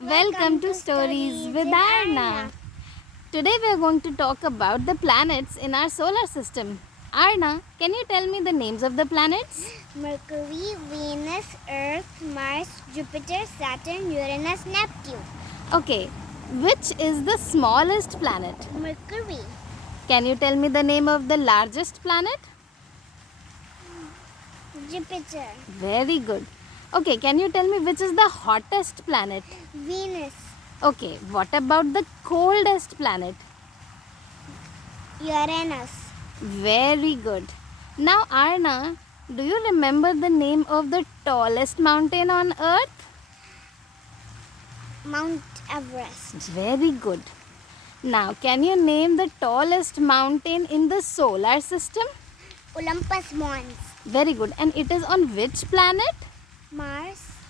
Welcome to Stories with Arna. Today we are going to talk about the planets in our solar system. Arna, can you tell me the names of the planets? Mercury, Venus, Earth, Mars, Jupiter, Saturn, Uranus, Neptune. Okay, which is the smallest planet? Mercury, Can you tell me the name of the largest planet? Jupiter, Very good. Okay, can you tell me which is the hottest planet? Venus, Okay, what about the coldest planet? Uranus, Very good. Now, Arna, do you remember the name of the tallest mountain on earth? Mount Everest, Very good. Now, can you name the tallest mountain in the solar system? Olympus Mons, Very good. And it is on which planet? Mars,